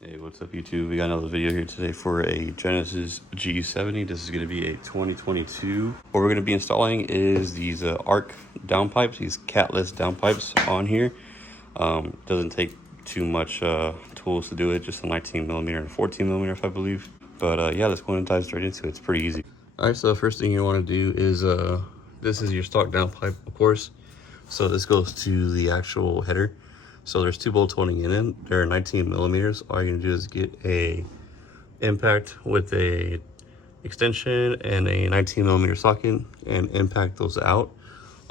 Hey, what's up YouTube? We got another video here today for a Genesis G70. This is going to be a 2022. What we're going to be installing is these Ark downpipes, these catless downpipes on here. Doesn't take too much tools to do it, just a 19mm and 14mm if I believe. But yeah, let's go and dive straight into it. It's pretty easy. Alright, so the first thing you want to do is, this is your stock downpipe, of course. So this goes to the actual header. So there's two bolts holding it in. They're 19mm. All you're gonna do is get a impact with a extension and a 19mm socket and impact those out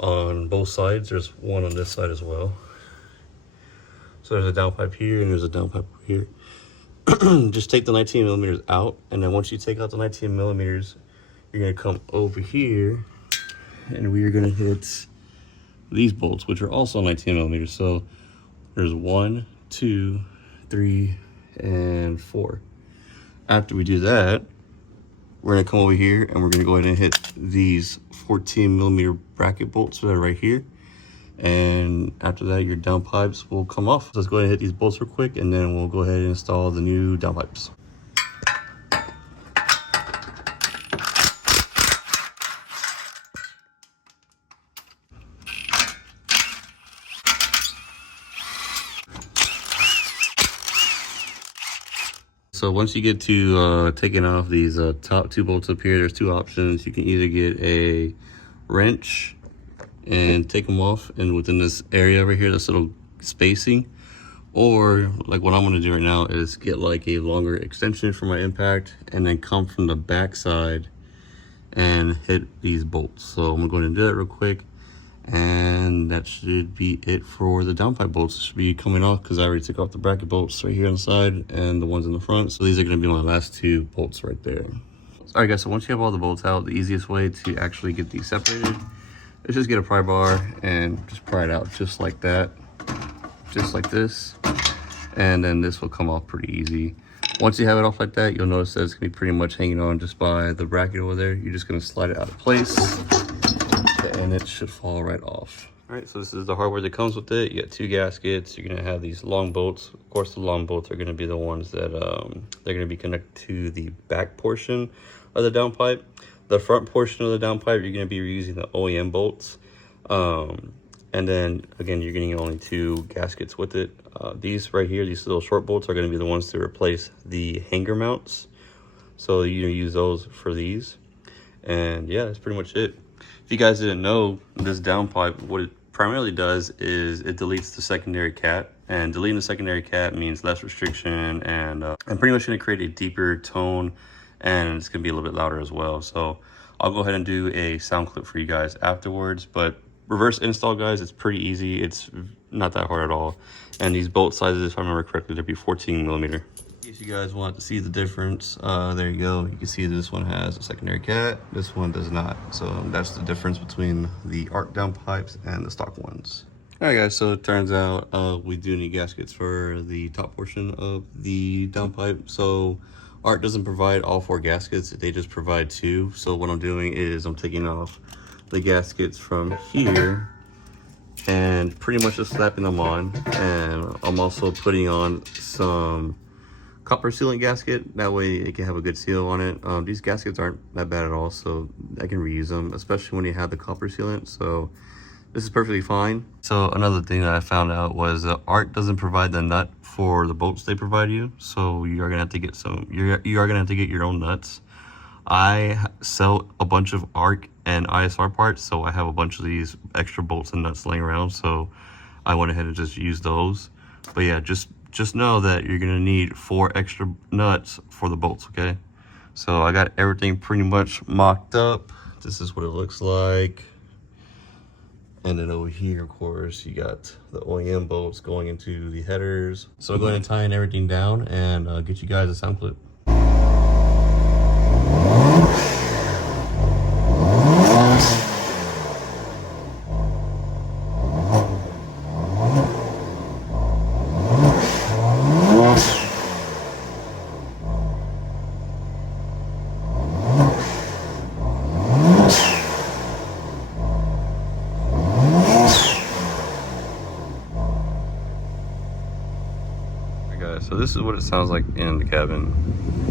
on both sides. There's one on this side as well. So there's a downpipe here and there's a downpipe here. Just take the 19mm out, and then once you take out the 19mm, you're gonna come over here and we are gonna hit these bolts, which are also 19mm. So there's 1, 2, 3, and 4. After we do that, we're gonna come over here and we're gonna go ahead and hit these 14mm bracket bolts that are right here. And after that, your downpipes will come off. So let's go ahead and hit these bolts real quick, and then we'll go ahead and install the new downpipes. So once you get to taking off these top two bolts up here, there's two options. You can either get a wrench and take them off, and within this area over here, this little spacing, or like what I'm going to do right now is get like a longer extension for my impact and then come from the back side and hit these bolts. So I'm going to do that real quick, and that should be it for the downpipe bolts. It should be coming off because I already took off the bracket bolts right here on the side and the ones in the front. So these are going to be my last two bolts right there. All right guys, so once you have all the bolts out, the easiest way to actually get these separated is just get a pry bar and just pry it out just like that, just like this, and then this will come off pretty easy. Once you have it off like that, you'll notice that it's gonna be pretty much hanging on just by the bracket over there. You're just gonna slide it out of place and it should fall right off. All right, so this is the hardware that comes with it. You got two gaskets. You're gonna have these long bolts. Of course, the long bolts are gonna be the ones that they're gonna be connected to the back portion of the downpipe. The front portion of the downpipe, you're going to be using the OEM bolts. And then, again, you're getting only two gaskets with it. These right here, these little short bolts are going to be the ones to replace the hanger mounts. So you use those for these. And yeah, that's pretty much it. If you guys didn't know, this downpipe, what it primarily does is it deletes the secondary cat. And deleting the secondary cat means less restriction, and I'm pretty much going to create a deeper tone, and it's gonna be a little bit louder as well. So I'll go ahead and do a sound clip for you guys afterwards. But reverse install, guys, it's pretty easy. It's not that hard at all. And these bolt sizes, if I remember correctly, they'll be 14mm. In case you guys want to see the difference, there you go. You can see that this one has a secondary cat, this one does not. So that's the difference between the Ark downpipes and the stock ones. All right guys, so it turns out we do need gaskets for the top portion of the downpipe. So Ark doesn't provide all 4 gaskets, they just provide 2. So what I'm doing is I'm taking off the gaskets from here and pretty much just slapping them on. And I'm also putting on some copper sealant gasket. That way it can have a good seal on it. These gaskets aren't that bad at all, so I can reuse them, especially when you have the copper sealant. So this is perfectly fine. So another thing that I found out was Ark doesn't provide the nut for the bolts they provide you. So you are gonna have to get you are gonna have to get your own nuts. I sell a bunch of Ark and ISR parts, so I have a bunch of these extra bolts and nuts laying around. So I went ahead and just used those. But yeah, just know that you're gonna need 4 extra nuts for the bolts, okay? So I got everything pretty much mocked up. This is what it looks like. And then over here, of course, you got the OEM bolts going into the headers. So I'll go ahead and tie in everything down and get you guys a sound clip. guys, so this is what it sounds like in the cabin.